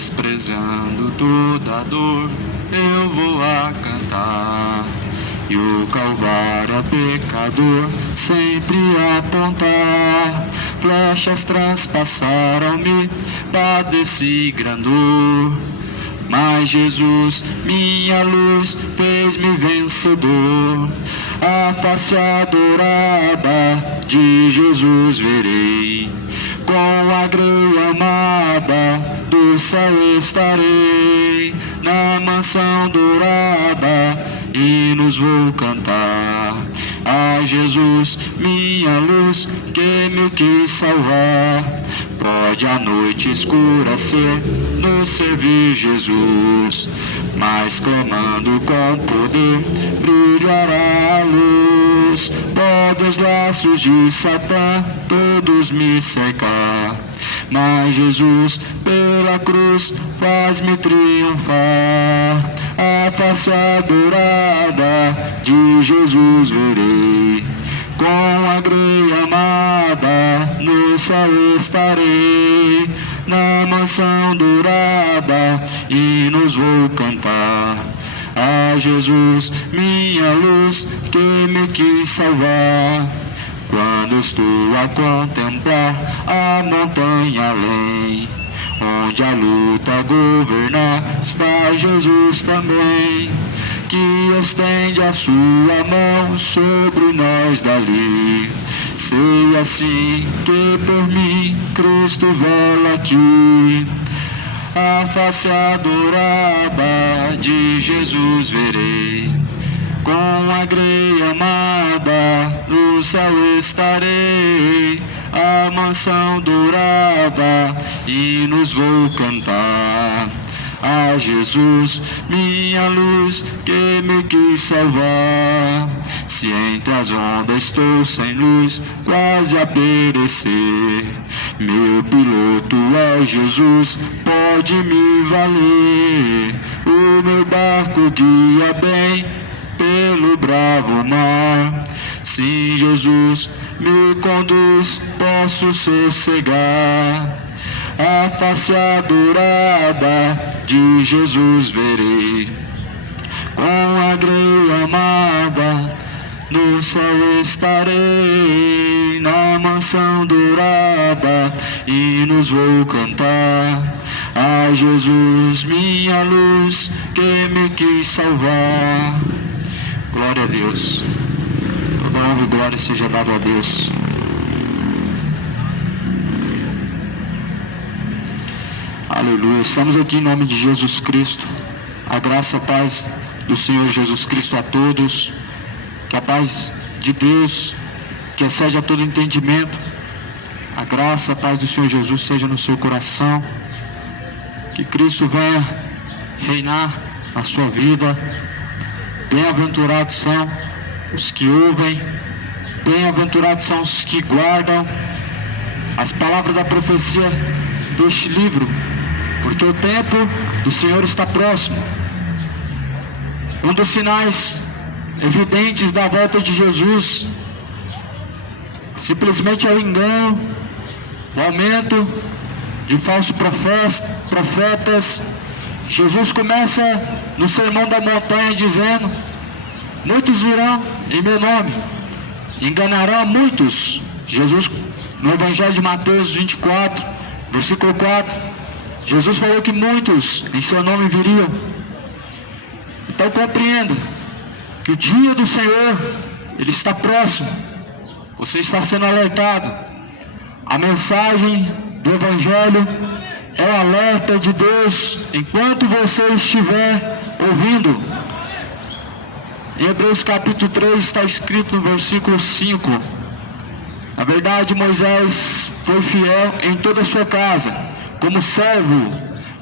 desprezando toda dor, eu vou a cantar. E o Calvário a pecador sempre apontar. Flechas transpassaram-me, padeci grandor. Mas Jesus, minha luz, fez-me vencedor. A face adorada de Jesus verei. Com a grei amada do céu estarei. Na mansão dourada hinos vou cantar. A Jesus, minha luz, que me quis salvar. Pode a noite escura ser, nos servir Jesus, mas clamando com poder, brilhará a luz. Pode os laços de Satã todos me cercar, mas Jesus, pela cruz, faz-me triunfar. A face adorada de Jesus verei. Com a grei amada no céu estarei. Na mansão dourada hinos vou cantar. A Jesus, minha luz, que me quis salvar. Quando estou a contemplar a montanha além, onde a luta governar, está Jesus também, que estende a sua mão sobre nós dali. Sei assim que por mim Cristo vela aqui. A face adorada de Jesus verei. Com a grei amada no céu estarei. A mansão dourada hinos vou cantar. A Jesus, minha luz, que me quis salvar. Se entre as ondas estou sem luz, quase a perecer, meu piloto é Jesus, pode me valer. O meu barco guia bem pelo bravo mar. Sim, Jesus me conduz, posso sossegar. A face adorada de Jesus verei. Com a grei amada no céu estarei. Na mansão dourada hinos vou cantar. A Jesus, minha luz, que me quis salvar. Glória a Deus. Toda honra e glória seja dada a Deus. Aleluia. Estamos aqui em nome de Jesus Cristo. A graça e a paz do Senhor Jesus Cristo a todos. Que a paz de Deus, que excede a todo entendimento, a graça e a paz do Senhor Jesus seja no seu coração. Que Cristo venha reinar na sua vida. Bem-aventurados são os que ouvem, bem-aventurados são os que guardam as palavras da profecia deste livro, porque o tempo do Senhor está próximo. Um dos sinais evidentes da volta de Jesus simplesmente é o engano, o aumento de falsos profetas. Jesus começa no Sermão da Montanha dizendo: muitos virão em meu nome, enganarão a muitos. Jesus, no Evangelho de Mateus 24, versículo 4, Jesus falou que muitos em seu nome viriam. Então compreenda que o dia do Senhor, ele está próximo. Você está sendo alertado. A mensagem do Evangelho é o alerta de Deus enquanto você estiver ouvindo. Em Hebreus capítulo 3 está escrito no versículo 5: na verdade, Moisés foi fiel em toda a sua casa, como servo,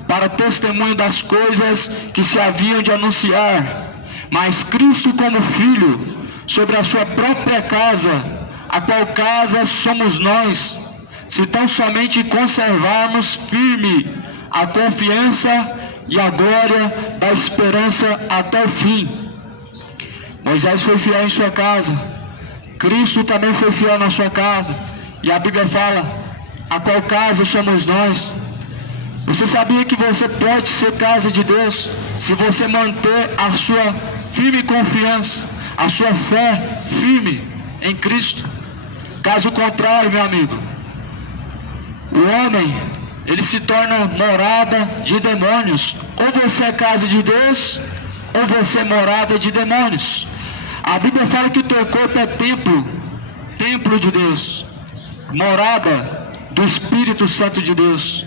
para testemunho das coisas que se haviam de anunciar. Mas Cristo como filho sobre a sua própria casa, a qual casa somos nós, se tão somente conservarmos firme a confiança e a glória da esperança até o fim. Moisés foi fiel em sua casa, Cristo também foi fiel na sua casa, e a Bíblia fala: a qual casa somos nós? Você sabia que você pode ser casa de Deus se você manter a sua firme confiança, a sua fé firme em Cristo? Caso contrário, meu amigo, o homem, ele se torna morada de demônios. Ou você é casa de Deus, ou você é morada de demônios. A Bíblia fala que o teu corpo é templo de Deus, morada do Espírito Santo de Deus.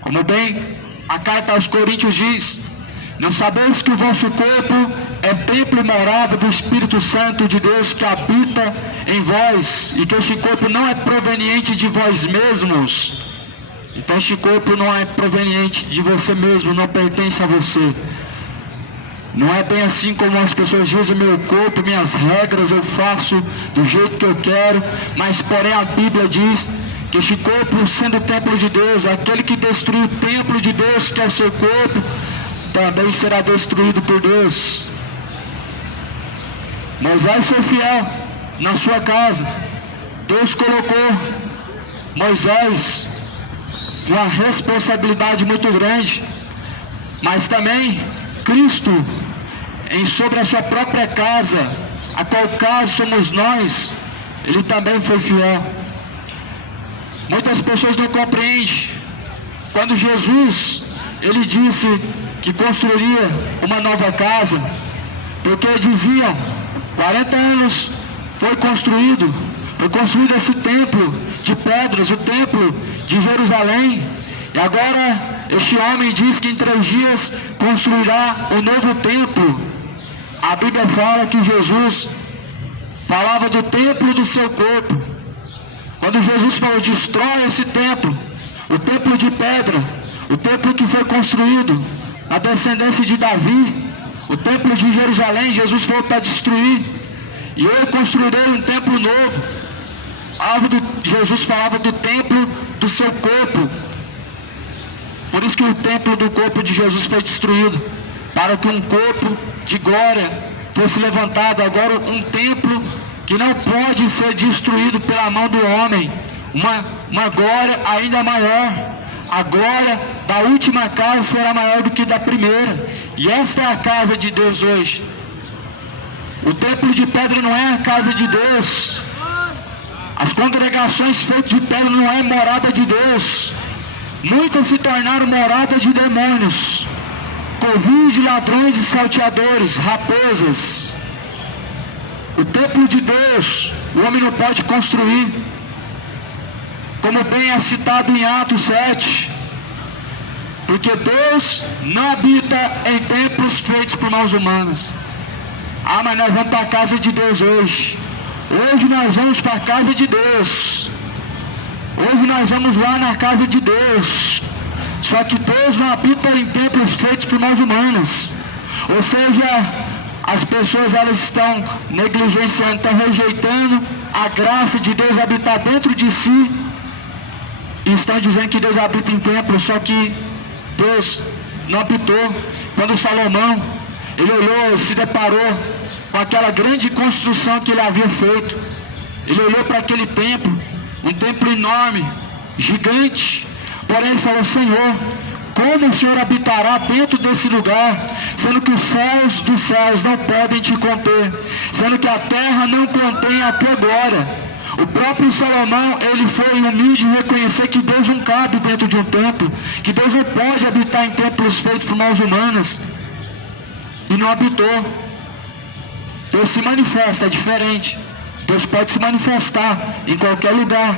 Como bem a carta aos Coríntios diz: não sabeis que o vosso corpo é templo e morada do Espírito Santo de Deus que habita em vós, e que este corpo não é proveniente de vós mesmos. Então este corpo não é proveniente de você mesmo, não pertence a você. Não é bem assim como as pessoas dizem: meu corpo, minhas regras, eu faço do jeito que eu quero. Mas porém a Bíblia diz que este corpo, sendo o templo de Deus, aquele que destruiu o templo de Deus, que é o seu corpo, também será destruído por Deus. Moisés foi fiel na sua casa. Deus colocou Moisés com uma responsabilidade muito grande, mas também Cristo, sobre a sua própria casa, a qual casa somos nós, ele também foi fiel. Muitas pessoas não compreendem quando Jesus, ele disse que construiria uma nova casa, porque diziam, 40 anos foi construído esse templo de pedras, o templo de Jerusalém, e agora este homem diz que em 3 dias construirá um novo templo. A Bíblia fala que Jesus falava do templo do seu corpo. Quando Jesus falou: destrói esse templo, o templo de pedra, o templo que foi construído na descendência de Davi, o templo de Jerusalém, Jesus falou para destruir, e eu construirei um templo novo. Jesus falava do templo do seu corpo. Por isso que o templo do corpo de Jesus foi destruído, para que um corpo de glória fosse levantado. Agora um templo que não pode ser destruído pela mão do homem, uma glória ainda maior. A glória da última casa será maior do que da primeira, e esta é a casa de Deus hoje. O templo de pedra não é a casa de Deus. As congregações feitas de pedra não é morada de Deus. Muitas se tornaram morada de demônios, covis, ladrões e salteadores, raposas. O templo de Deus, o homem não pode construir, como bem é citado em Atos 7, porque Deus não habita em templos feitos por mãos humanas. Ah, mas nós vamos para a casa de Deus hoje. Hoje nós vamos para a casa de Deus. Hoje nós vamos lá na casa de Deus. Só que Deus não habita em templos feitos por mãos humanas. Ou seja, as pessoas elas estão negligenciando, estão rejeitando a graça de Deus habitar dentro de si, e estão dizendo que Deus habita em templo. Só que Deus não habitou. Quando Salomão, ele olhou e se deparou com aquela grande construção que ele havia feito, ele olhou para aquele templo, um templo enorme, gigante, porém ele falou: Senhor, como o Senhor habitará dentro desse lugar, sendo que os céus dos céus não podem te conter, sendo que a terra não contém a tua glória. O próprio Salomão, ele foi humilde em reconhecer que Deus não cabe dentro de um templo, que Deus não pode habitar em templos feitos por mãos humanas, e não habitou. Deus se manifesta, é diferente. Deus pode se manifestar em qualquer lugar,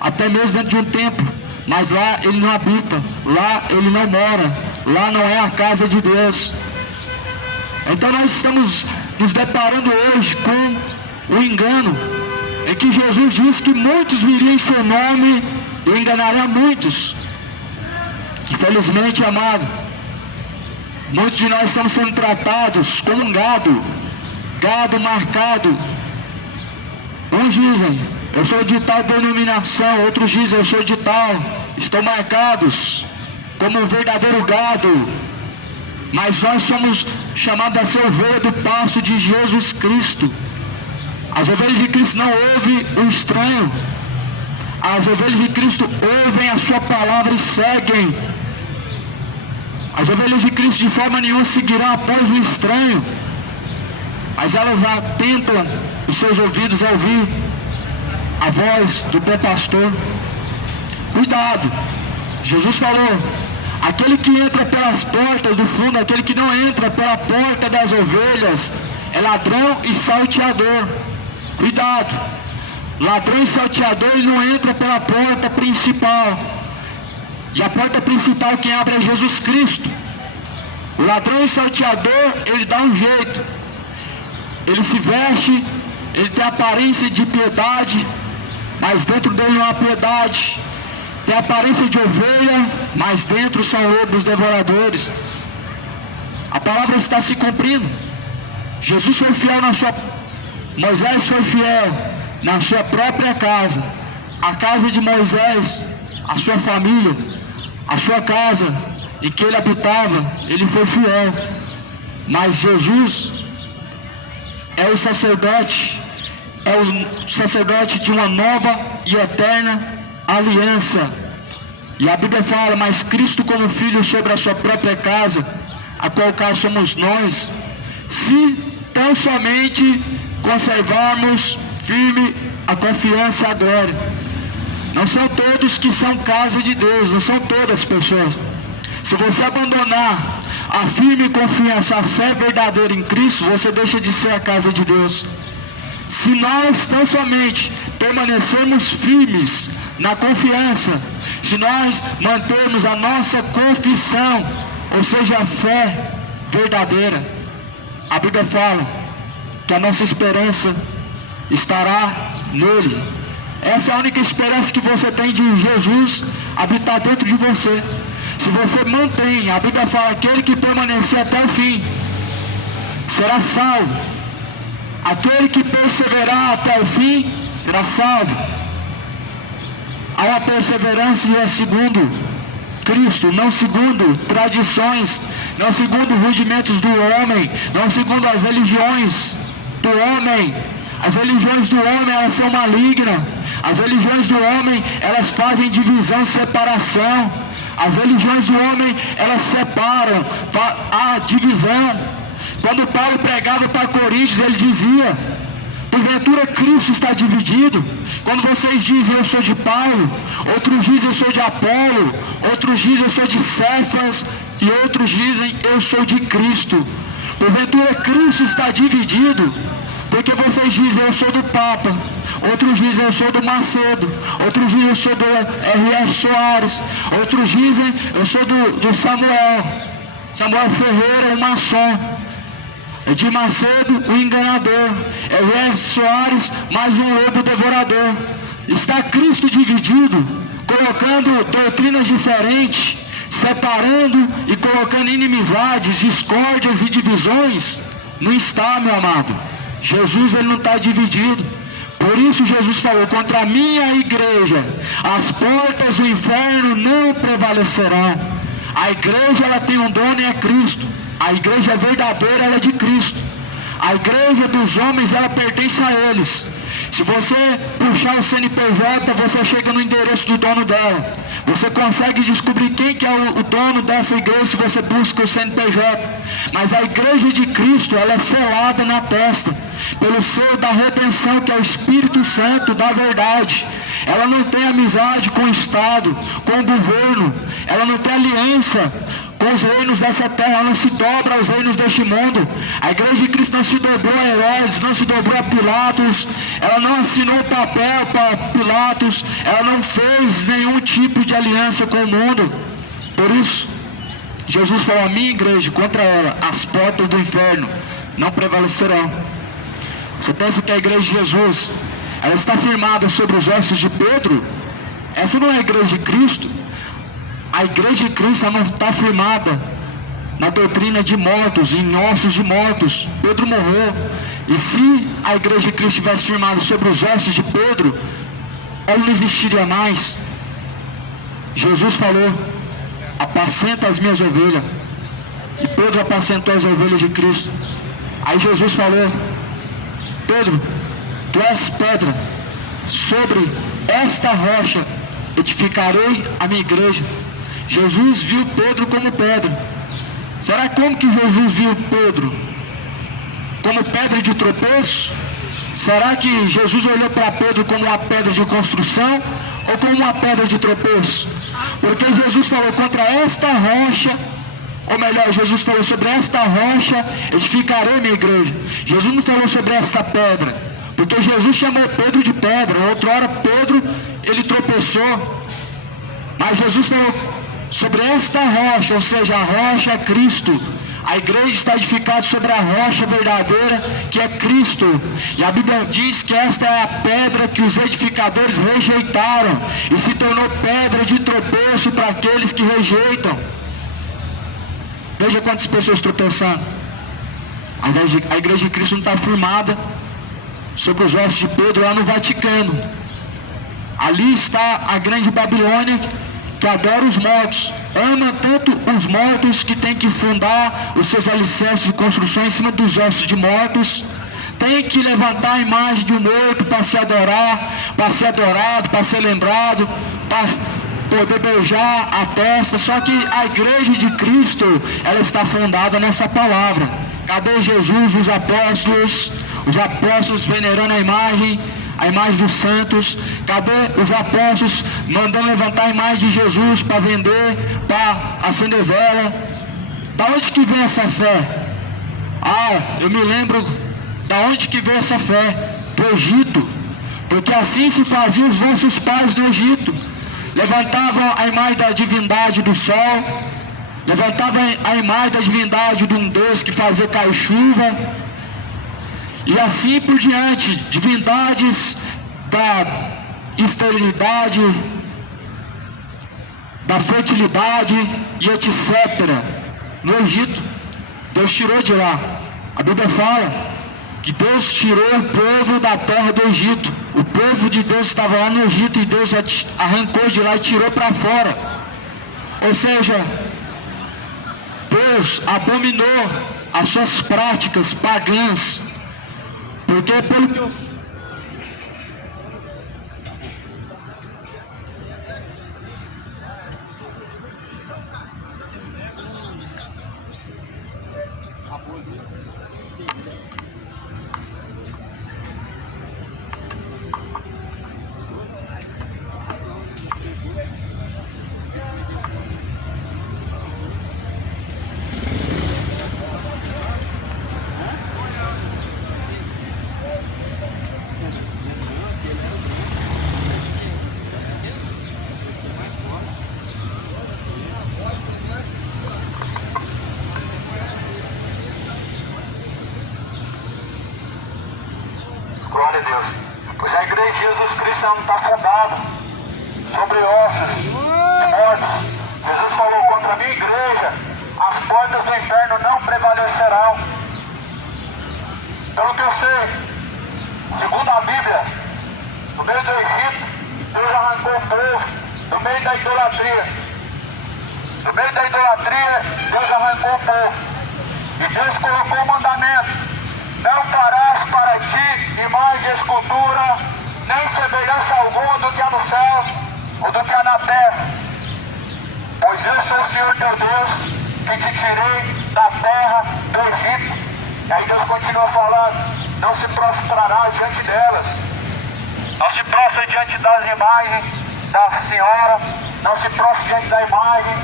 até mesmo dentro de um templo, mas lá ele não habita, lá ele não mora, lá não é a casa de Deus. Então nós estamos nos deparando hoje com o engano, em que Jesus disse que muitos viriam em seu nome e enganariam muitos. Infelizmente, amado, muitos de nós estamos sendo tratados como um gado marcado. Uns dizem: eu sou de tal denominação, outros dizem: eu sou de tal. Estão marcados como um verdadeiro gado, mas nós somos chamados a ser ovelha do pasto de Jesus Cristo. As ovelhas de Cristo não ouvem o estranho. As ovelhas de Cristo ouvem a sua palavra e seguem. As ovelhas de Cristo de forma nenhuma seguirão após o estranho, mas elas atentam os seus ouvidos a ouvir a voz do bom pastor. Cuidado, Jesus falou, aquele que entra pelas portas do fundo, aquele que não entra pela porta das ovelhas, é ladrão e salteador. Cuidado, ladrão e salteador, ele não entra pela porta principal. E a porta principal quem abre é Jesus Cristo. O ladrão e salteador, ele dá um jeito. Ele se veste, ele tem aparência de piedade, mas dentro dele não há piedade. Tem aparência de ovelha, mas dentro são lobos devoradores. A palavra está se cumprindo. Jesus foi fiel Moisés foi fiel na sua própria casa. A casa de Moisés, a sua família, a sua casa em que ele habitava, ele foi fiel. Mas Jesus é o sacerdote de uma nova e eterna aliança. E a Bíblia fala, mas Cristo como filho sobre a sua própria casa, a qual casa somos nós, se tão somente conservarmos firme a confiança e a glória. Não são todos que são casa de Deus, não são todas as pessoas. Se você abandonar a firme confiança, a fé verdadeira em Cristo, você deixa de ser a casa de Deus. Se nós tão somente permanecermos firmes na confiança, se nós mantermos a nossa confissão, ou seja, a fé verdadeira, a Bíblia fala que a nossa esperança estará nele. Essa é a única esperança que você tem de Jesus habitar dentro de você. Se você mantém, a Bíblia fala, aquele que permanecer até o fim será salvo. Aquele que perseverar até o fim será salvo. Há uma perseverança e é segundo Cristo, não segundo tradições, não segundo rudimentos do homem, não segundo as religiões do homem. As religiões do homem, elas são malignas. As religiões do homem, elas fazem divisão, separação. As religiões do homem, elas separam, há divisão. Quando Paulo pregava para Coríntios, ele dizia, porventura Cristo está dividido? Quando vocês dizem eu sou de Paulo, outros dizem eu sou de Apolo, outros dizem eu sou de Cefas, e outros dizem eu sou de Cristo. Porventura Cristo está dividido? Porque vocês dizem eu sou do Papa, outros dizem eu sou do Macedo, outros dizem eu sou do R.S. Soares, outros dizem eu sou do Samuel Ferreira, o maçom, de Macedo, o enganador, R.S. Soares, mais um lobo devorador. Está Cristo dividido, colocando doutrinas diferentes, separando e colocando inimizades, discórdias e divisões? Não está, meu amado. Jesus, ele não está dividido. Por isso Jesus falou, contra a minha igreja as portas do inferno não prevalecerão. A igreja, ela tem um dono e é Cristo. A igreja verdadeira, ela é de Cristo. A igreja dos homens, ela pertence a eles. Se você puxar o CNPJ, você chega no endereço do dono dela. Você consegue descobrir quem que é o dono dessa igreja se você busca o CNPJ. Mas a igreja de Cristo, ela é selada na testa pelo selo da redenção, que é o Espírito Santo da verdade. Ela não tem amizade com o Estado, com o governo. Ela não tem aliança com os reinos dessa terra, ela não se dobra aos reinos deste mundo. A igreja de Cristo não se dobrou a Herodes, não se dobrou a Pilatos, ela não assinou papel para Pilatos, ela não fez nenhum tipo de aliança com o mundo. Por isso, Jesus falou, a minha igreja, contra ela, as portas do inferno não prevalecerão. Você pensa que a igreja de Jesus, ela está firmada sobre os ossos de Pedro? Essa não é a igreja de Cristo. A igreja de Cristo não está firmada na doutrina de mortos, em ossos de mortos. Pedro morreu. E se a igreja de Cristo estivesse firmada sobre os ossos de Pedro, ela não existiria mais. Jesus falou, apacenta as minhas ovelhas. E Pedro apacentou as ovelhas de Cristo. Aí Jesus falou, Pedro, tu és pedra, sobre esta rocha edificarei a minha igreja. Jesus viu Pedro como pedra. Será como que Jesus viu Pedro? Como pedra de tropeço? Será que Jesus olhou para Pedro como uma pedra de construção ou como uma pedra de tropeço? Porque Jesus falou contra esta rocha, ou melhor, Jesus falou sobre esta rocha edificarei minha igreja. Jesus não falou sobre esta pedra, porque Jesus chamou Pedro de pedra. Outrora Pedro, ele tropeçou, mas Jesus falou sobre esta rocha, ou seja, a rocha é Cristo. A igreja está edificada sobre a rocha verdadeira, que é Cristo. E a Bíblia diz que esta é a pedra que os edificadores rejeitaram e se tornou pedra de tropeço para aqueles que rejeitam. Veja quantas pessoas tropeçando. Mas a igreja de Cristo não está firmada sobre os ossos de Pedro lá no Vaticano. Ali está a grande Babilônia, que adora os mortos, ama tanto os mortos que tem que fundar os seus alicerces de construção em cima dos ossos de mortos, tem que levantar a imagem de um morto para se adorar, para ser adorado, para ser lembrado, para poder beijar a testa. Só que a igreja de Cristo, ela está fundada nessa palavra. Cadê Jesus, os apóstolos venerando a imagem dos santos? Cadê os apóstolos mandando levantar a imagem de Jesus para vender, para acender vela? Da onde que vem essa fé? Eu me lembro da onde que vem essa fé? Do Egito. Porque assim se faziam os vossos pais do Egito. Levantavam a imagem da divindade do sol, levantavam a imagem da divindade de um Deus que fazia cair chuva, e assim por diante, divindades da esterilidade, da fertilidade e etc. No Egito, Deus tirou de lá. A Bíblia fala que Deus tirou o povo da terra do Egito. O povo de Deus estava lá no Egito e Deus arrancou de lá e tirou para fora. Ou seja, Deus abominou as suas práticas pagãs. Porque pelo que eu Glória a Deus. Pois a igreja de Jesus Cristo não está fundada sobre ossos de mortos. Jesus falou contra a minha igreja, as portas do inferno não prevalecerão. Pelo que eu sei, segundo a Bíblia, no meio do Egito, Deus arrancou o povo do meio da idolatria. No meio da idolatria, Deus arrancou o povo. E Deus colocou o mandamento: não farás para ti imagem de escultura, nem semelhança alguma do que há no céu ou do que há na terra. Pois eu sou o Senhor teu Deus, que te tirei da terra do Egito. E aí Deus continua falando: não se prostrarás diante delas. Não se prostra diante das imagens da Senhora, não se prostra diante da imagem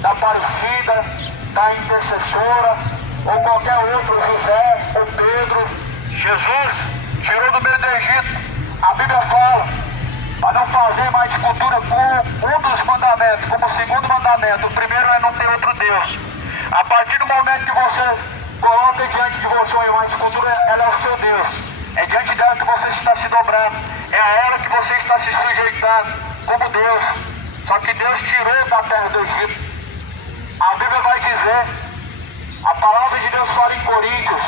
da Aparecida, da Intercessora, ou qualquer outro, José ou Pedro. Jesus tirou do meio do Egito. A Bíblia fala para não fazer mais escultura com um dos mandamentos, como o segundo mandamento. O primeiro é não ter outro Deus. A partir do momento que você coloca diante de você uma imagem de escultura, ela é o seu Deus. É diante dela que você está se dobrando, é a ela que você está se sujeitando como Deus. Só que Deus tirou da terra do Egito. A Bíblia vai dizer, a palavra de Deus fala em Coríntios,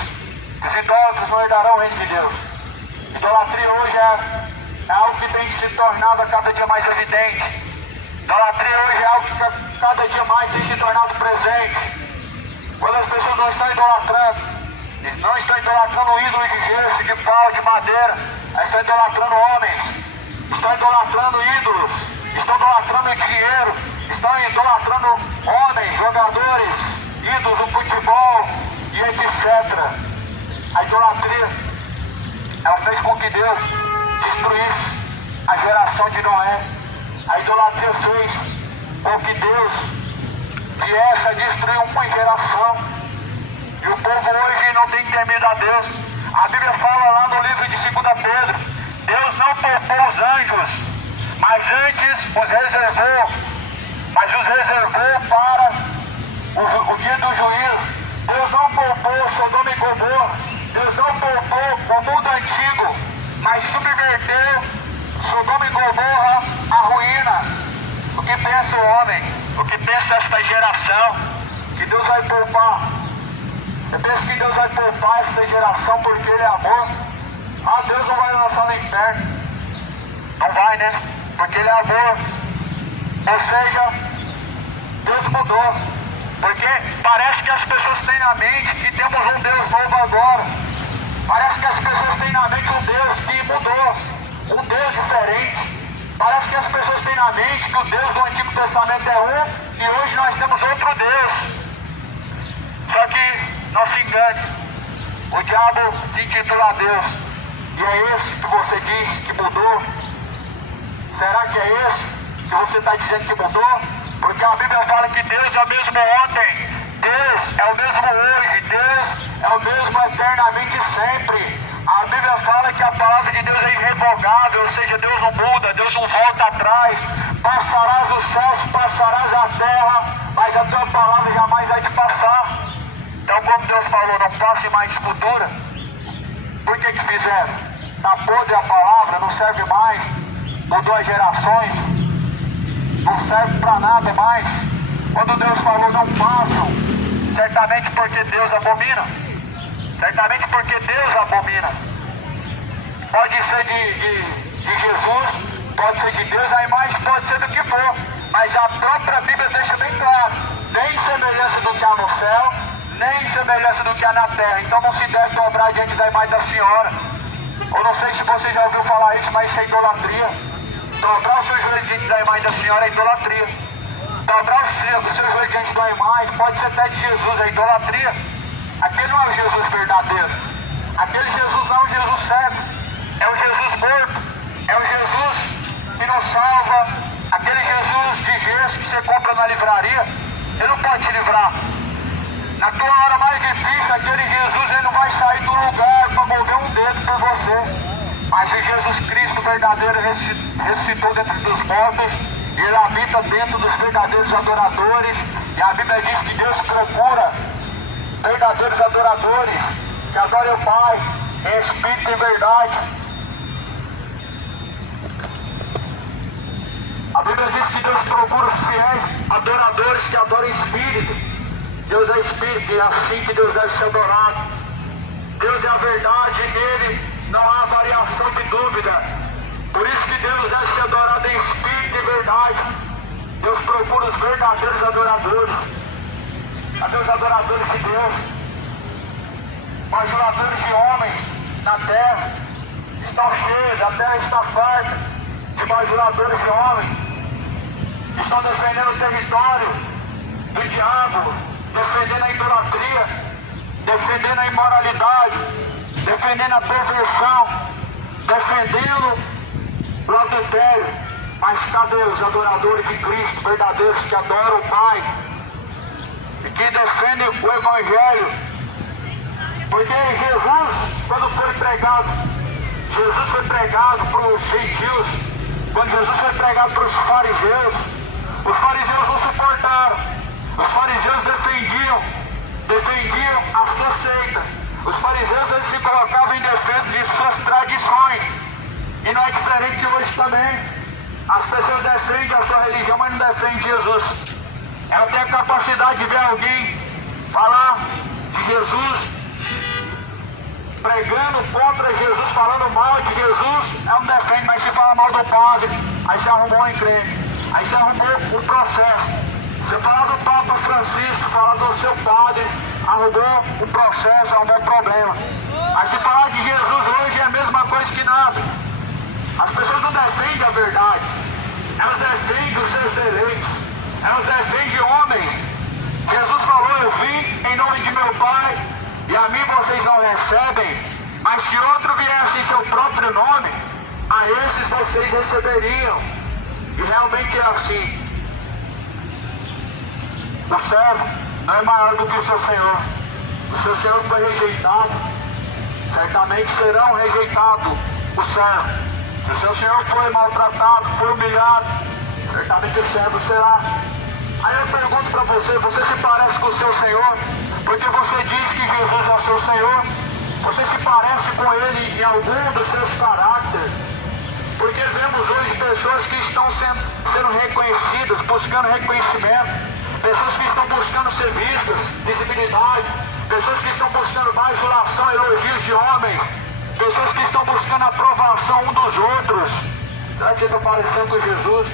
que os idólatras não herdarão o reino de Deus. Idolatria hoje é algo que tem se tornado a cada dia mais evidente. Idolatria hoje é algo que cada dia mais tem se tornado presente. Quando as pessoas não estão idolatrando um ídolo de gesso, de pau, de madeira, elas estão idolatrando homens, estão idolatrando ídolos, estão idolatrando dinheiro, estão idolatrando homens, jogadores, ídolos do futebol e etc. A idolatria, ela fez com que Deus destruísse a geração de Noé. A idolatria fez com que Deus viesse a destruir uma geração. E o povo hoje não tem temido a Deus. A Bíblia fala lá no livro de 2 Pedro, Deus não poupou os anjos, mas antes os reservou. Mas os reservou para o dia do juízo. Deus não poupou Sodoma e Gomorra. Deus não poupou o mundo antigo, mas subverteu Sodoma e Gomorra à ruína. O que pensa o homem? O que pensa esta geração? Que Deus vai poupar. Eu penso que Deus vai poupar esta geração porque Ele é amor. Ah, Deus não vai lançar no inferno. Não vai, né? Porque Ele é amor. Ou seja, Deus mudou. Porque parece que as pessoas têm na mente que temos um Deus novo agora. Parece que as pessoas têm na mente um Deus que mudou. Um Deus diferente. Parece que as pessoas têm na mente que o Deus do Antigo Testamento é um e hoje nós temos outro Deus. Só que não se engane. O diabo se intitula Deus. E é esse que você diz que mudou? Será que é esse que você está dizendo que mudou? Porque a Bíblia fala que Deus é o mesmo ontem, Deus é o mesmo hoje, Deus é o mesmo eternamente sempre. A Bíblia fala que a palavra de Deus é irrevogável, ou seja, Deus não muda, Deus não volta atrás. Passarás os céus, passarás a terra, mas a tua palavra jamais vai te passar. Então, como Deus falou, não passe mais escultura, por que fizeram? Está podre a palavra, não serve mais, mudou as gerações, não serve para nada mais. Quando Deus falou não façam, certamente porque Deus abomina. Certamente porque Deus abomina. Pode ser de Jesus, pode ser de Deus, a imagem pode ser do que for. Mas a própria Bíblia deixa bem claro, nem semelhança do que há no céu, nem semelhança do que há na terra. Então não se deve dobrar diante da imagem da Senhora. Eu não sei se você já ouviu falar isso, mas isso é idolatria. Dobrar o seu joelho diante da imagem da Senhora é idolatria. Dobrar o seu joelho diante da imagem, pode ser até de Jesus, é idolatria. Aquele não é o Jesus verdadeiro. Aquele Jesus não é o Jesus certo. É o Jesus morto. É o Jesus que nos salva. Aquele Jesus de gesso que você compra na livraria, Ele não pode te livrar. Na tua hora mais difícil, aquele Jesus, Ele não vai sair do lugar para mover um dedo por você. Mas o Jesus Cristo verdadeiro ressuscitou dentro dos mortos, e Ele habita dentro dos verdadeiros adoradores. E a Bíblia diz que Deus procura verdadeiros adoradores, que adorem o Pai em espírito e verdade. A Bíblia diz que Deus procura os fiéis adoradores que adoram em espírito. Deus é espírito e é assim que Deus deve ser adorado. Deus é a verdade, nele não há variação de dúvida. Por isso que Deus deve ser adorado em espírito e verdade. Deus procura os verdadeiros adoradores. Cadê os adoradores de Deus? Os adoradores de homens na terra estão cheios, a terra está farta de bajuladores de homens que estão defendendo o território do diabo, defendendo a idolatria, defendendo a imoralidade, defendendo a perversão, defendendo o adultério. Mas cadê os adoradores de Cristo, verdadeiros que adoram o Pai e que defendem o Evangelho? Porque Jesus, quando foi pregado, Jesus foi pregado para os gentios. Quando Jesus foi pregado para os fariseus não suportaram. Os fariseus defendiam a sua seita. Os fariseus, eles se colocavam em defesa de suas tradições. E não é diferente hoje também. As pessoas defendem a sua religião, mas não defendem Jesus. Ela tem a capacidade de ver alguém falar de Jesus, pregando contra Jesus, falando mal de Jesus, ela não defende. Mas se fala mal do padre, aí você arrumou um encrenque, aí você arrumou um processo. Você fala do Papa Francisco, fala do seu padre, arrumou um processo, arrumou um problema. Mas se falar de Jesus hoje é a mesma coisa que nada. As pessoas não defendem a verdade, elas defendem os seus eleitos, elas defendem homens. Jesus falou: eu vim em nome de meu Pai, e a mim vocês não recebem, mas se outro viesse em seu próprio nome, a esses vocês receberiam. E realmente é assim. O servo não é maior do que o seu Senhor. O seu Senhor foi rejeitado, certamente serão rejeitados o servo. Se o seu Senhor foi maltratado, foi humilhado, certamente o servo será. Aí eu pergunto para você: você se parece com o seu Senhor? Porque você diz que Jesus é o seu Senhor? Você se parece com Ele em algum dos seus caracteres? Porque vemos hoje pessoas que estão sendo reconhecidas, buscando reconhecimento, pessoas que estão buscando ser vistas, visibilidade, pessoas que estão buscando bajulação, elogios de homens, pessoas que estão buscando aprovação um dos outros. Será que você está parecendo com Jesus?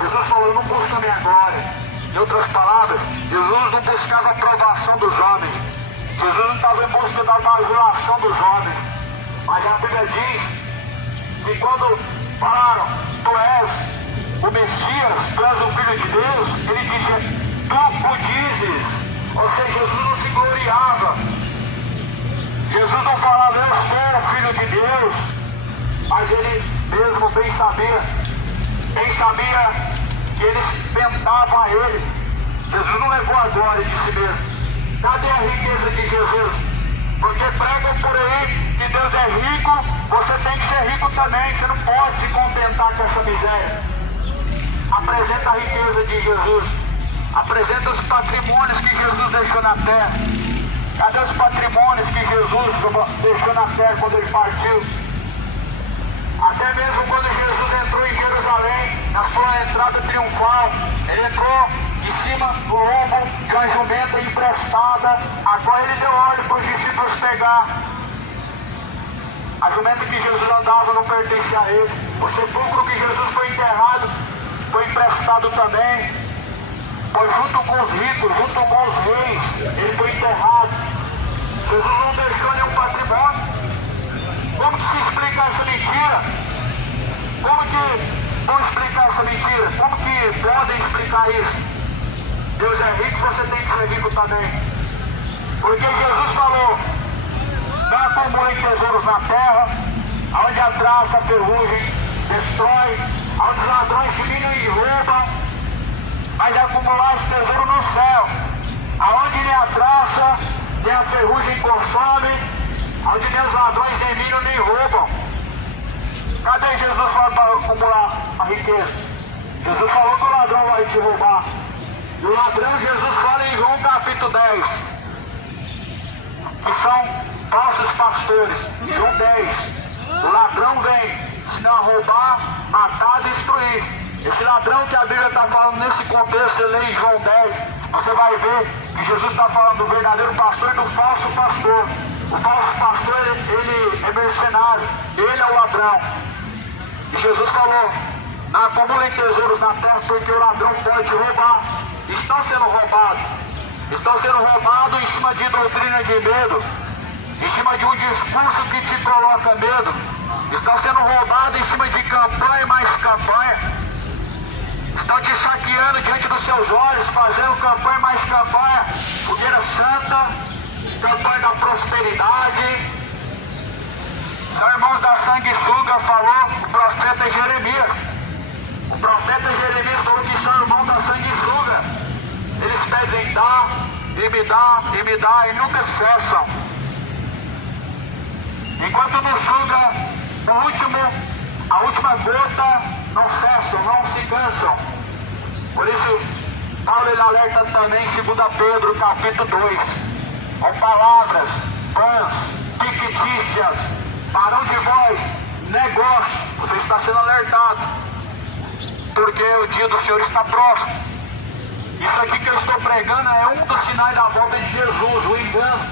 Jesus falou: eu não busco a minha glória. Em outras palavras, Jesus não buscava a aprovação dos homens. Jesus não estava em busca da bajulação dos homens. Mas a Bíblia diz que quando falaram: tu és o Messias, tu és o Filho de Deus, ele dizia: tu o dizes. Ou seja, Jesus não se gloriava. Jesus não falava: eu sou o Filho de Deus. Mas ele mesmo bem sabia que eles tentavam a ele. Jesus não levou a glória de si mesmo. Cadê a riqueza de Jesus? Porque pregam por aí que Deus é rico, você tem que ser rico também. Você não pode se contentar com essa miséria. Apresenta a riqueza de Jesus. Apresenta os patrimônios que Jesus deixou na terra. Cadê os patrimônios que Jesus deixou na terra quando ele partiu? Até mesmo quando Jesus entrou em Jerusalém, na sua entrada triunfal, ele entrou de cima do lombo de uma jumenta emprestada, a qual ele deu ordem para os discípulos pegar. A jumenta que Jesus andava não pertence a ele. O sepulcro que Jesus foi enterrado foi emprestado também. Foi junto com os ricos, junto com os reis, ele foi enterrado. Jesus não deixou nenhum patrimônio. Como que se explica essa mentira? Como que vão explicar essa mentira? Como que podem explicar isso? Deus é rico, você tem que ser rico também. Porque Jesus falou: não acumulem tesouros na terra, onde a traça, a ferrugem destrói, onde os ladrões chegam e roubam, mas acumular esse tesouro no céu, aonde nem a traça, nem a ferrugem consome, onde nem os ladrões nem minam nem roubam. Cadê Jesus falando para acumular a riqueza? Jesus falou que o ladrão vai te roubar. E o ladrão, Jesus fala em João capítulo 10, que são falsos pastores. Em João 10, o ladrão vem senão a roubar, matar, destruir. Esse ladrão que a Bíblia está falando nesse contexto, você lê em João 10, você vai ver que Jesus está falando do verdadeiro pastor e do falso pastor. O falso pastor, ele é mercenário, ele é o ladrão. E Jesus falou: não acumulem tesouros na terra, porque o ladrão pode roubar. Estão sendo roubados. Estão sendo roubados em cima de doutrina de medo, em cima de um discurso que te coloca medo. Estão sendo roubados em cima de campanha e mais campanha. Estão te saqueando diante dos seus olhos, fazendo campanha e mais campanha. Fogueira santa, campanha da prosperidade. São irmãos da sanguessuga, falou o profeta Jeremias. O profeta Jeremias falou que são irmãos da sanguessuga. Eles pedem dar, e me dá, e me dá, e nunca cessam. Enquanto não suga, a última gota, não cessam, não se cansam. Por isso, Paulo ele alerta também em 2 Pedro, capítulo 2, com palavras vãs, fictícias, farão de vós negócio. Você está sendo alertado, porque o dia do Senhor está próximo. Isso aqui que eu estou pregando é um dos sinais da volta de Jesus, o engano,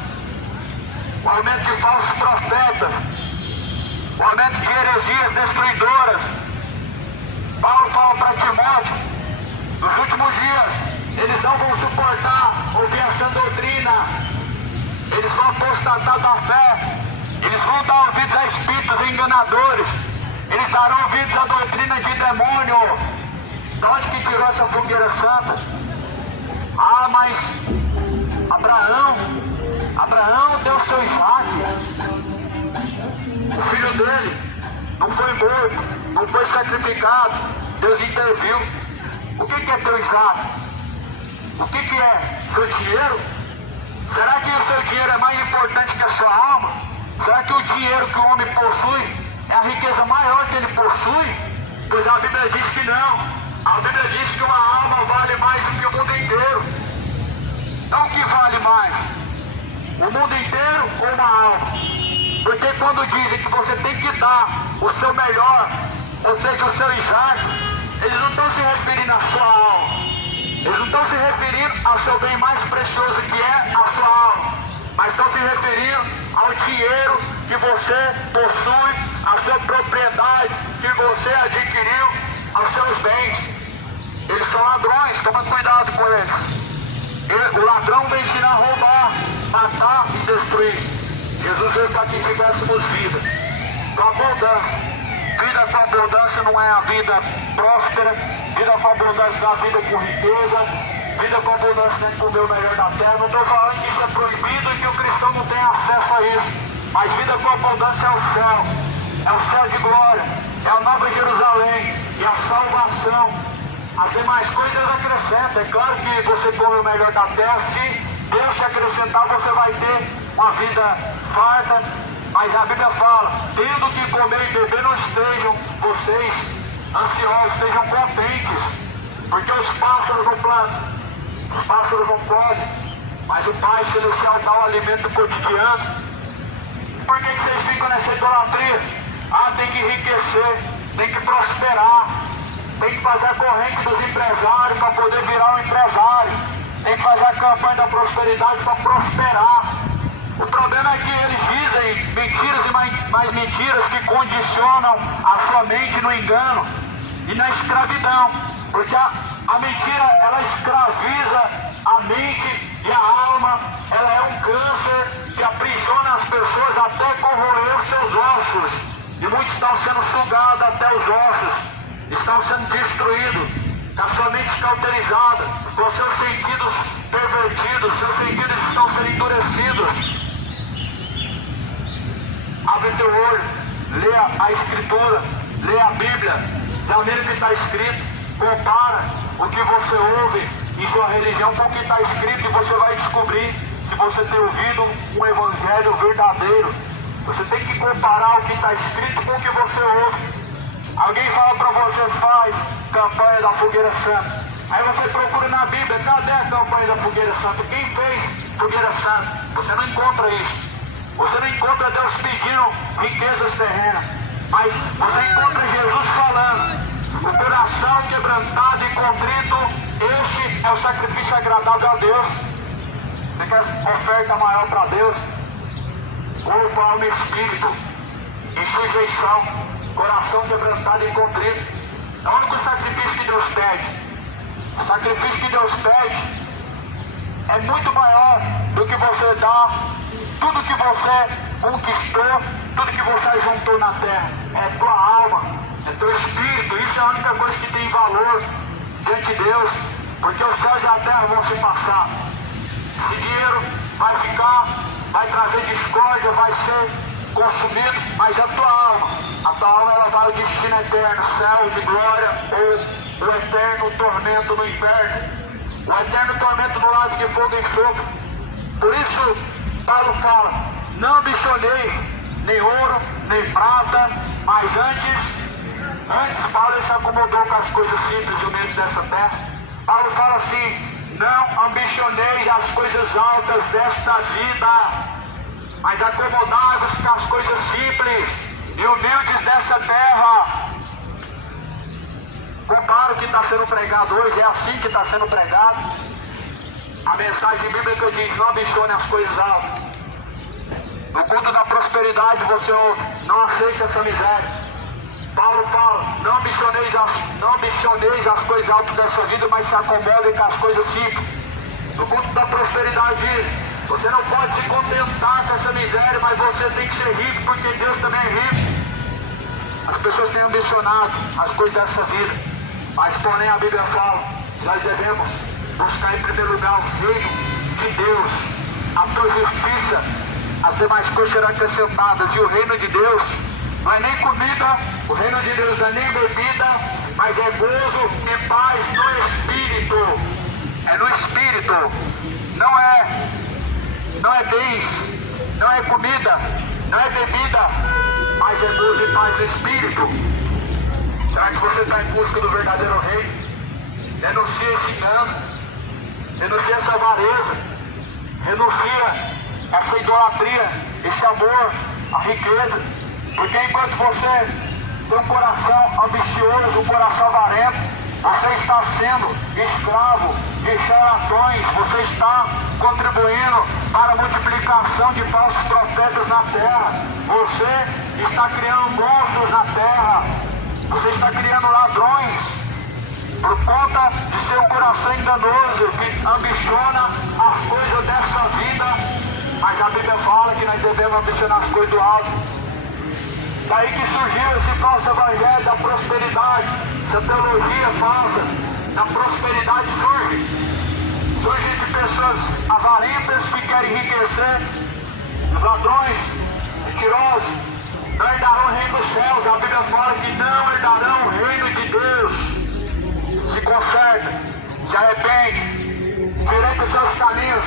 o aumento de falsos profetas, o aumento de heresias destruidoras. Paulo fala para Timóteo: nos últimos dias, eles não vão suportar ouvir essa doutrina, eles vão apostatar da fé, eles vão dar ouvidos a espíritos enganadores, eles darão ouvidos à doutrina de demônio. De onde que tirou essa fogueira santa? Ah, mas Abraão deu seu Isaac, o filho dele, não foi morto, não foi sacrificado, Deus interviu. O que é teu Isaac? O que é? Seu dinheiro? Será que o seu dinheiro é mais importante que a sua alma? Será que o dinheiro que o homem possui é a riqueza maior que ele possui? Pois a Bíblia diz que não. A Bíblia diz que uma alma vale mais do que o mundo inteiro. Não o que vale mais? O mundo inteiro ou uma alma? Porque quando dizem que você tem que dar o seu melhor, ou seja, o seu Isaac, eles não estão se referindo à sua alma. Eles não estão se referindo ao seu bem mais precioso, que é a sua alma, mas estão se referindo ao dinheiro que você possui, à sua propriedade que você adquiriu, aos seus bens. Eles são ladrões, toma cuidado com eles. O ladrão vem ensinar a roubar, matar e destruir. Jesus veio para que tivéssemos vida com abundância. Vida com abundância não é a vida próspera. Vida com abundância não é a vida com riqueza. Vida com abundância não é comer o melhor da terra. Não estou falando que isso é proibido e que o cristão não tem acesso a isso. Mas vida com abundância é o céu. É o céu de glória. É a nova Jerusalém. E a salvação. As demais coisas acrescentam. É claro que você come o melhor da terra. Se Deus te acrescentar, você vai ter uma vida farta. Mas a Bíblia fala, tendo que comer e beber, não estejam vocês ansiosos, estejam contentes. Porque os pássaros não plantam, os pássaros não comem, mas o Pai Celestial dá o alimento cotidiano. Por que vocês ficam nessa idolatria? Ah, tem que enriquecer, tem que prosperar, tem que fazer a corrente dos empresários para poder virar um empresário, tem que fazer a campanha da prosperidade para prosperar. O problema é que eles dizem mentiras e mais mentiras que condicionam a sua mente no engano e na escravidão. Porque a mentira, ela escraviza a mente e a alma. Ela é um câncer que aprisiona as pessoas até corroer os seus ossos. E muitos estão sendo sugados até os ossos, estão sendo destruídos, com a sua mente cauterizada, com seus sentidos pervertidos, seus sentidos estão sendo endurecidos. Abre teu olho, leia a Escritura, leia a Bíblia, examine o que está escrito, compara o que você ouve em sua religião com o que está escrito e você vai descobrir se você tem ouvido um evangelho verdadeiro. Você tem que comparar o que está escrito com o que você ouve. Alguém fala para você, faz campanha da Fogueira Santa. Aí você procura na Bíblia, cadê a campanha da Fogueira Santa? Quem fez Fogueira Santa? Você não encontra isso. Você não encontra Deus pedindo riquezas terrenas, mas você encontra Jesus falando, o coração quebrantado e contrito, este é o sacrifício agradável a Deus. Você quer oferta maior para Deus? Corpo, alma e espírito, em sujeição, coração quebrantado e contrito. É o único sacrifício que Deus pede. O sacrifício que Deus pede é muito maior do que você dá. Tudo que você conquistou, tudo que você juntou na terra, é tua alma, é teu espírito. Isso é a única coisa que tem valor diante de Deus, porque os céus e a terra vão se passar. Esse dinheiro vai ficar, vai trazer discórdia, vai ser consumido, mas é a tua alma. A tua alma, ela vai ao destino eterno, céu de glória ou o eterno tormento no inferno. O eterno tormento no lago de fogo e enxofre. Por isso, Paulo fala, não ambicionei nem ouro, nem prata, mas antes Paulo se acomodou com as coisas simples no meio dessa terra. Paulo fala assim, não ambicioneis as coisas altas desta vida, mas acomodai-vos com as coisas simples e humildes dessa terra. Compara o que está sendo pregado hoje, é assim que está sendo pregado. A mensagem bíblica diz, não ambicione as coisas altas. No culto da prosperidade você ouve, não aceite essa miséria. Paulo fala, não ambicioneis as coisas altas dessa vida, mas se acomodem com as coisas simples. No culto da prosperidade diz, você não pode se contentar com essa miséria, mas você tem que ser rico, porque Deus também é rico. As pessoas têm ambicionado as coisas dessa vida, mas porém a Bíblia fala, nós devemos buscar em primeiro lugar o reino de Deus, a tua justiça, as demais coisas serão acrescentadas. E o reino de Deus não é nem comida, o reino de Deus não é nem bebida, mas é gozo e paz no Espírito. É no Espírito, não é bens, não é comida, não é bebida, mas é gozo e paz no Espírito. Será que você está em busca do verdadeiro reino? Renuncia esse engano, renuncia essa avareza, renuncia essa idolatria, esse amor à riqueza. Porque enquanto você tem um coração ambicioso, um coração avarento, você está sendo escravo de charlatões, você está contribuindo para a multiplicação de falsos profetas na terra, você está criando monstros na terra, você está criando ladrões, por conta de seu coração enganoso, que ambiciona as coisas dessa vida. Mas a Bíblia fala que nós devemos ambicionar as coisas do alto. Daí que surgiu esse falso evangelho da prosperidade, essa teologia falsa da prosperidade surge de pessoas avarentas que querem enriquecer, os ladrões, mentirosos, não herdarão o reino dos céus. A Bíblia fala que não herdarão o reino de Deus. Se conserta, se arrepende, direita os seus caminhos,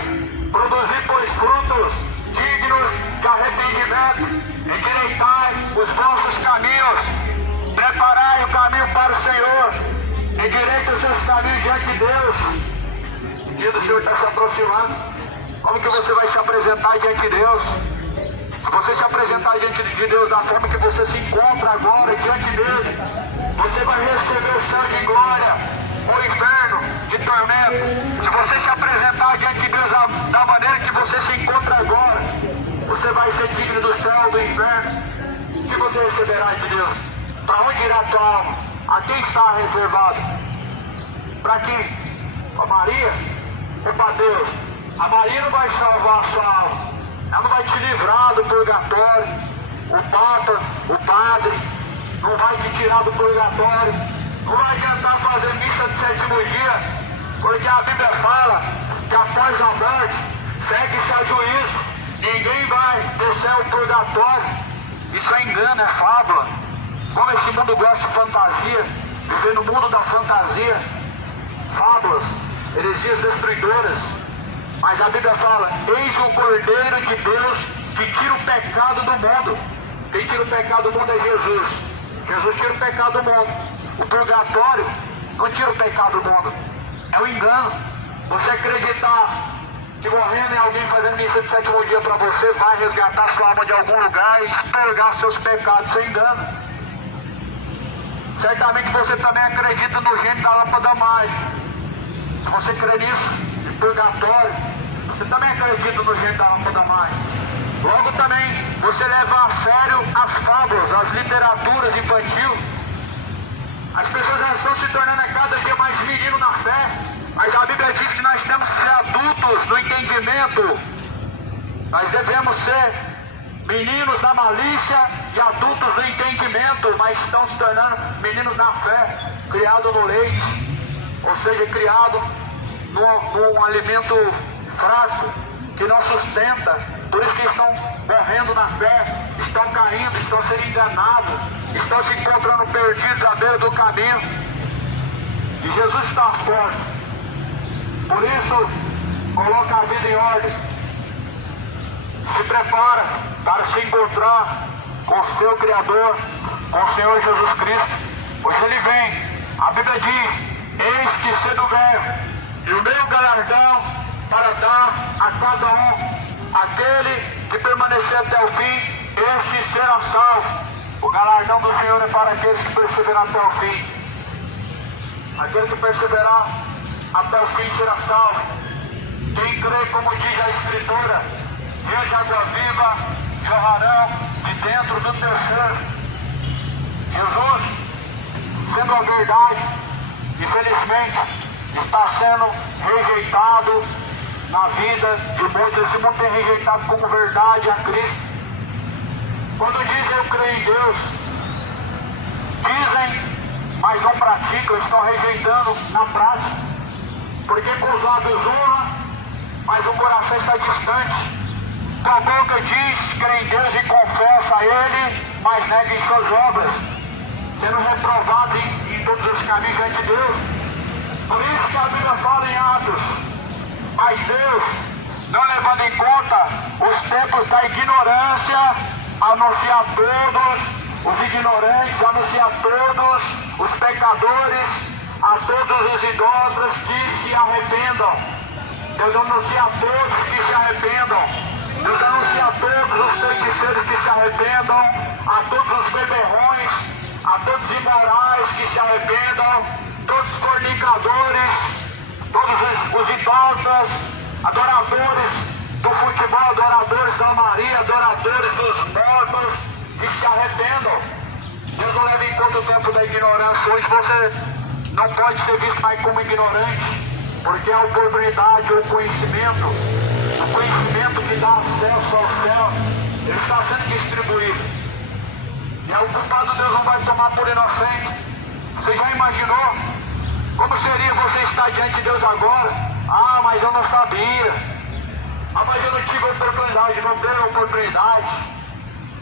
produzir, pois, frutos dignos de arrependimento. Endireitai os vossos caminhos, preparai o caminho para o Senhor, endireitai os seus caminhos diante de Deus. O dia do Senhor está se aproximando. Como que você vai se apresentar diante de Deus? Se você se apresentar diante de Deus da forma que você se encontra agora diante dele, você vai receber o céu de glória, o inferno de tormento. Se você se apresentar diante de Deus da maneira que você se encontra agora, você vai ser digno do céu, do inferno. O que você receberá de Deus? Para onde irá a tua alma? A quem está reservado? Para quem? Para Maria? Ou para Deus? A Maria não vai salvar a sua alma. Ela não vai te livrar do purgatório. O Papa, o Padre, não vai te tirar do purgatório. Não vai adiantar fazer missa de sétimo dia, porque a Bíblia fala que após a morte segue-se a juízo. Ninguém vai descer ao purgatório. Isso é engano, é fábula. Como esse mundo gosta de fantasia, viver no mundo da fantasia, fábulas, heresias destruidoras. Mas a Bíblia fala: eis o Cordeiro de Deus que tira o pecado do mundo. Quem tira o pecado do mundo é Jesus. Jesus tira o pecado do mundo. O purgatório não tira o pecado do mundo. É um engano. Você acreditar que morrendo em alguém fazendo missa de sétimo dia para você vai resgatar sua alma de algum lugar e expurgar seus pecados. Isso é engano. Certamente você também acredita no gênio da lâmpada mágica. Se você crê nisso, em purgatório, você também acredita no gênio da lâmpada mágica. Logo também você leva a sério as fábulas, as literaturas infantil. As pessoas estão se tornando a cada dia mais meninos na fé. Mas a Bíblia diz que nós temos que ser adultos no entendimento. Nós devemos ser meninos na malícia e adultos no entendimento, mas estão se tornando meninos na fé, criados no leite, ou seja, criados num alimento fraco, que não sustenta. Por isso que estão morrendo na fé, estão caindo, estão sendo enganados, estão se encontrando perdidos à beira do caminho. E Jesus está forte. Por isso, coloca a vida em ordem. Se prepara para se encontrar com o seu Criador, com o Senhor Jesus Cristo. Pois Ele vem. A Bíblia diz: eis que cedo venho, e o meu galardão para dar a cada um. Aquele que permanecer até o fim, este será salvo. O galardão do Senhor é para aqueles que perseveram até o fim. Aquele que perseverar até o fim será salvo. Quem crê, como diz a Escritura, rios de água viva jorrarão de dentro do teu ser. Jesus, sendo a verdade, infelizmente, está sendo rejeitado na vida de muitos. Esse mundo tem rejeitado como verdade a Cristo. Quando dizem eu creio em Deus, dizem, mas não praticam, estão rejeitando na prática. Porque com os lábios uma, mas o coração está distante. Tua boca diz, crê em Deus e confessa a Ele, mas nega em suas obras, sendo reprovado em todos os caminhos diante de Deus. Por isso que a Bíblia fala em Atos, mas Deus, não levando em conta os tempos da ignorância, anuncia a todos os ignorantes, anuncia a todos os pecadores, a todos os idólatras que se arrependam. Deus anuncia a todos que se arrependam. Deus anuncia a todos os feiticeiros que se arrependam, a todos os beberrões, a todos os imorais que se arrependam, todos os fornicadores, todos os idólatras, adoradores do futebol, adoradores da Maria, adoradores dos mortos, que se arrependam. Deus não leva em conta o tempo da ignorância. Hoje você não pode ser visto mais como ignorante, porque a oportunidade, o conhecimento que dá acesso ao céu, ele está sendo distribuído. E o culpado Deus não vai tomar por inocente. Você já imaginou como seria você estar diante de Deus agora? Ah, mas eu não sabia. Ah, mas eu não tive oportunidade, não teve oportunidade.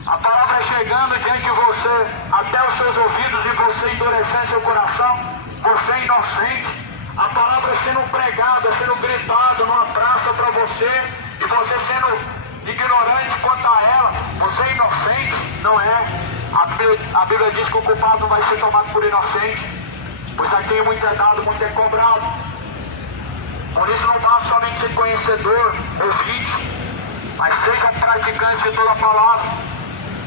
A palavra chegando diante de você, até os seus ouvidos, e você endurecendo seu coração, você é inocente. A palavra sendo pregada, sendo gritada numa praça para você, e você sendo ignorante quanto a ela, você é inocente? Não é. A Bíblia diz que o culpado não vai ser tomado por inocente, pois a quem muito é dado, muito é cobrado. Por isso não basta somente ser conhecedor, ouvinte, mas seja praticante de toda a palavra.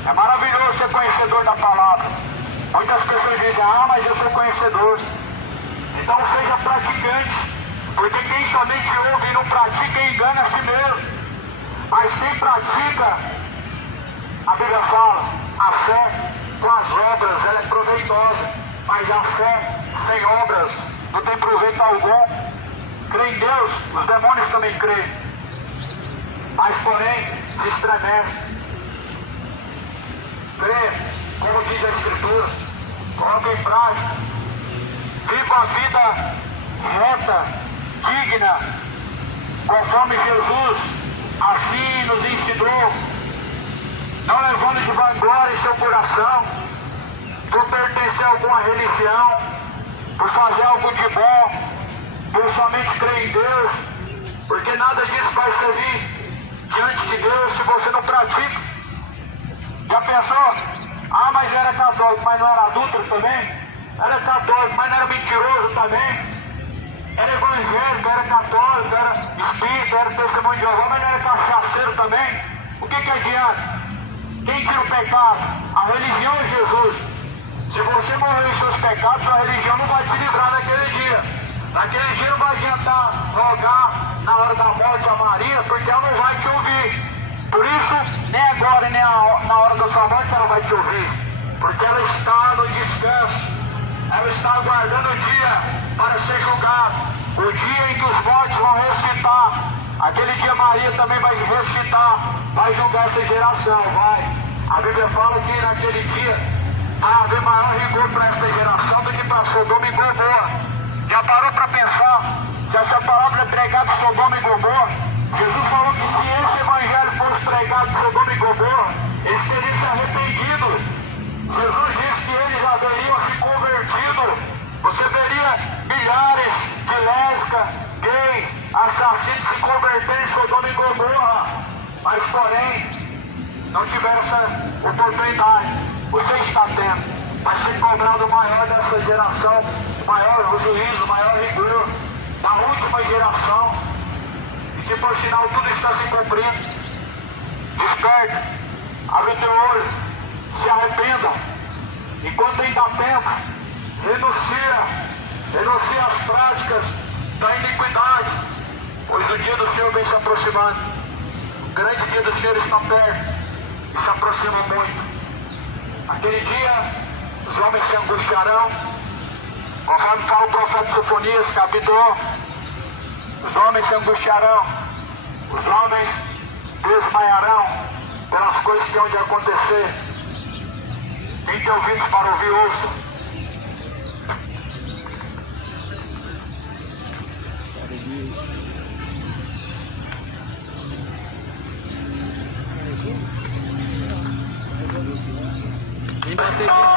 É maravilhoso ser conhecedor da palavra. Muitas pessoas dizem, ah, mas eu sou conhecedor. Então seja praticante, porque quem somente ouve e não pratica engana a si mesmo. Mas quem pratica, a Bíblia fala, a fé com as obras ela é proveitosa, mas a fé sem obras não tem proveito algum. Crê em Deus, os demônios também creem, mas porém se estremece. Crê, como diz a Escritura, coloca em prática. Viva a vida reta, digna, conforme Jesus assim nos ensinou, não levando de vanglória em seu coração, por pertencer a alguma religião, por fazer algo de bom, por somente crer em Deus, porque nada disso vai servir diante de Deus se você não pratica. Já pensou? Ah, mas era católico, mas não era adúltero também? Era católico, mas não era mentiroso também? Era evangélico, era católico, era espírita, era testemunho de Jeová, mas não era cachaceiro também? O que adianta? Quem tira o pecado? A religião é Jesus. Se você morrer em seus pecados, a religião não vai te livrar naquele dia. Naquele dia não vai adiantar rogar na hora da morte a Maria, porque ela não vai te ouvir. Por isso, nem agora, nem na hora da sua morte ela vai te ouvir, porque ela está no descanso. Ela está aguardando o dia para ser julgada, o dia em que os mortos vão ressuscitar. Aquele dia Maria também vai ressuscitar, vai julgar essa geração, vai. A Bíblia fala que naquele dia vai haver maior rigor para essa geração do que para Sodoma e Gomorra. Já parou para pensar, se essa palavra é pregada em Sodoma e Gomorra? Jesus falou que se esse evangelho fosse pregado em Sodoma e Gomorra, eles teriam se arrependido. Jesus disse que eles haveriam se convertido. Você veria milhares de lésbicas, gays, assassinos se converter em Sodoma e Gomorra, mas porém não tiveram essa oportunidade. Você está tendo. Vai ser cobrado o maior dessa geração, o maior juízo, o maior rigor da última geração, e que por sinal tudo está se cumprindo. Desperte, abre teu olho, se arrependam, enquanto ainda há tempo. Renuncia às práticas da iniquidade, pois o dia do Senhor vem se aproximando. O grande dia do Senhor está perto e se aproxima muito. Aquele dia os homens se angustiarão, conforme fala o profeta Sofonias, capítulo 1. Os homens se angustiarão, os homens desmaiarão pelas coisas que hão de acontecer. Quem tem ouvidos para ouvir, ouça. TV.